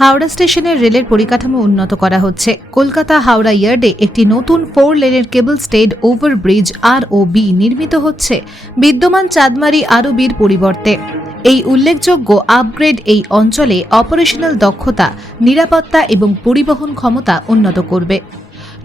হাওড়া স্টেশনের রেলের পরিকাঠামো উন্নত করা হচ্ছে। কলকাতা হাওড়া ইয়ার্ডে একটি নতুন 4 লেনের কেবল স্টেড ওভারব্রিজ ROB নির্মিত হচ্ছে বিদ্যমান চাঁদমারি ROBর পরিবর্তে। এই উল্লেখযোগ্য আপগ্রেড এই অঞ্চলে অপারেশনাল দক্ষতা, নিরাপত্তা এবং পরিবহন ক্ষমতা উন্নত করবে।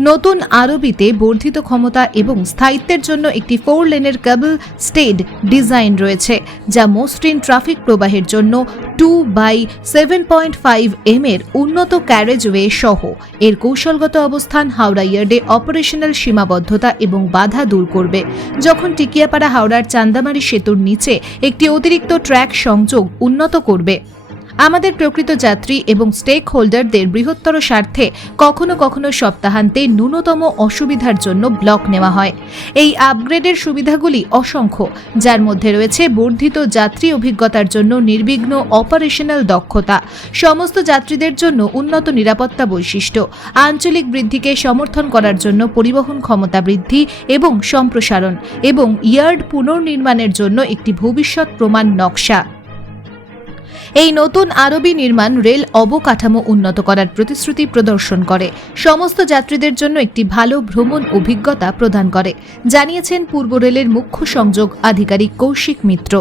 নতুন ROBতে বর্ধিত ক্ষমতা এবং স্থায়িত্বের জন্য একটি 4 লেনের কেবল স্টেড ডিজাইন রয়েছে, যা মসৃণ ট্রাফিক প্রবাহের জন্য 2/7.5 এর উন্নত ক্যারেজওয়ে সহ এর কৌশলগত অবস্থান হাওড়া ইয়ার্ডে অপারেশনাল সীমাবদ্ধতা এবং বাধা দূর করবে, যখন টিকিয়াপাড়া হাওড়ার চান্দামারি সেতুর নিচে একটি অতিরিক্ত ট্র্যাক সংযোগ উন্নত করবে। আমাদের প্রকৃত যাত্রী এবং স্টেক হোল্ডারদের বৃহত্তর স্বার্থে কখনো কখনো সপ্তাহান্তে ন্যূনতম অসুবিধার জন্য ব্লক নেওয়া হয়। এই আপগ্রেডের সুবিধাগুলি অসংখ্য, যার মধ্যে রয়েছে বর্ধিত যাত্রী অভিজ্ঞতার জন্য নির্বিঘ্ন অপারেশনাল দক্ষতা, সমস্ত যাত্রীদের জন্য উন্নত নিরাপত্তা বৈশিষ্ট্য, আঞ্চলিক বৃদ্ধিকে সমর্থন করার জন্য পরিবহন ক্ষমতা বৃদ্ধি এবং সম্প্রসারণ, এবং ইয়ার্ড পুনর্নির্মাণের জন্য একটি ভবিষ্যৎ প্রমাণ নকশা। এই নতুন ROB নির্মাণ রেল অবকাঠামো উন্নত করার প্রতিশ্রুতি প্রদর্শন করে, সমস্ত যাত্রীদের জন্য একটি ভালো ভ্রমণ অভিজ্ঞতা প্রদান করে, জানিয়েছেন পূর্ব রেলের মুখ্য সংযোগ আধিকারিক কৌশিক মিত্র।